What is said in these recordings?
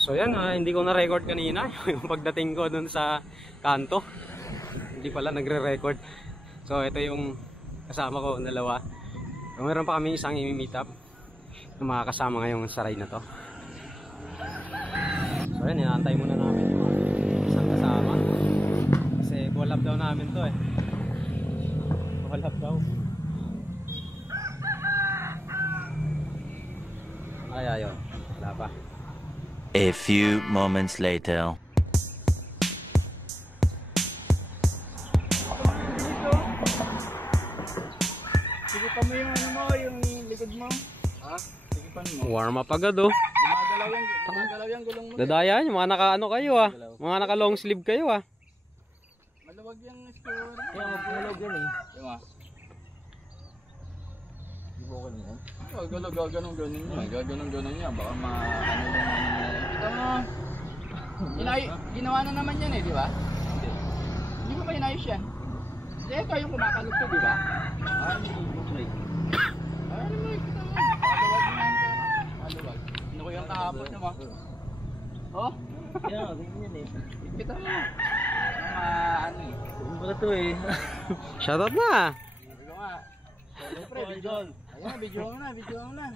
So yan, hindi ko na-record kanina yung pagdating ko dun sa kanto. Hindi pala nagre-record. So ito yung kasama ko, dalawa. So, meron pa kami isang i-meet up ng mga kasama ngayong sa ride na to. So yan, inaantay muna namin yung isang kasama. Kasi collab daw namin to eh. Collab daw. Ay, ayun. Wala pa. A few moments later. Sigipan mo yung ano mo, yung likod mo. Ha? Sigipan mo. Warm up agad oh. Gumagalaw yung gulong mo. Dadayan, mga naka-ano kayo ah. Mga naka-long sleeve kayo ah. Maluwag yung score. Kaya magpulog yan eh. Diba? Di ba okay na yan? Gaganong-ganon yan. Gaganong-ganon yan. Baka ano yung... Kita mo. Ginawa na naman yan eh, di ba? Hindi mo ba inayos yan? Hindi, ito yung kumakalog ko, di ba? Ano yung brake? Ano mo, kita mo. Maluwag na yan. Maluwag. Ano ko yung kahapon naman? Oh? Kaya ganyan yan eh. Kita mo. Ano eh. Ano ba ito eh? Shoutout na! Sabi ko nga. Siyempre, video. Ayan, video mo na.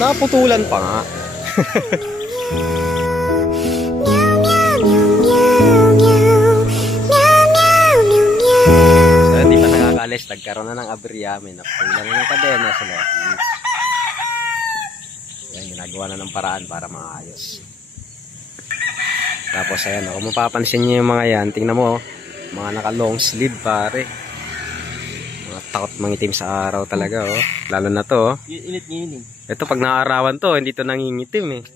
Naputulan pa nga. So, hindi pa nakakalis. Nagkaroon na ng aberya. May naputulan na ng kadena sila. Yan, ginagawa na ng paraan para maayos. Tapos ayan, kung mapapansin nyo yung mga yan, tingnan mo, mga naka long sleeve pare. Mga takot mangitim sa araw talaga oh. Lalo na to oh. Init ngayon eh. Ito pag naarawan to, hindi to nangingitim eh.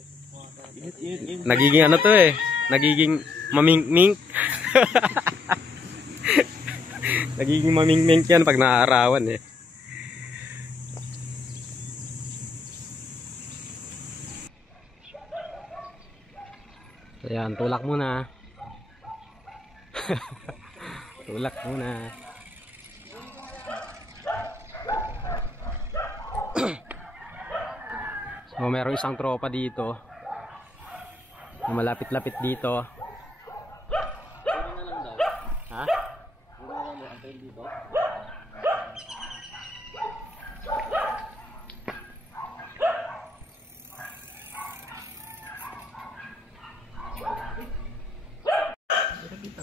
Init. Nagiging ano to eh. Nagiging maming-mink. Nagiging maming-mink yan pag naarawan eh. Ayan, tulak muna. Tulak muna. So, merong isang tropa dito. Na malapit-lapit dito. Ha?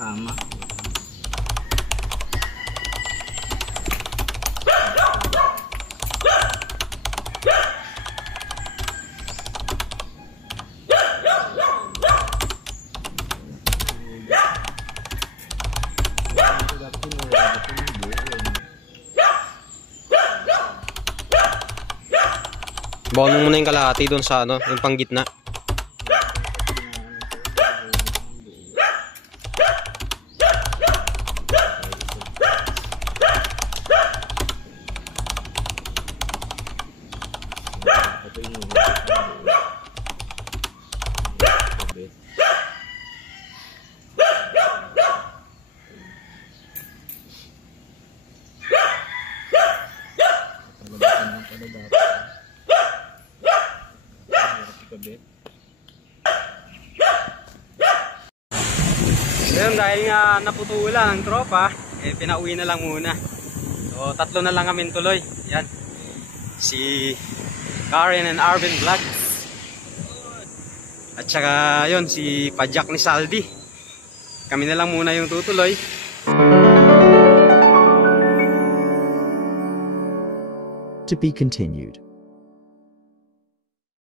Tama. Bawal mo muna yung kalahati doon sa ano, yung panggitna. Ngayon dahil nga naputulan ang tropa, eh pinauwi na lang muna. So tatlo na lang kami tuloy. Yan. Si Karen and Arvin Vlog. At saka yun, si Pajak ni Saldi. Kami na lang muna yung tutuloy. To be continued.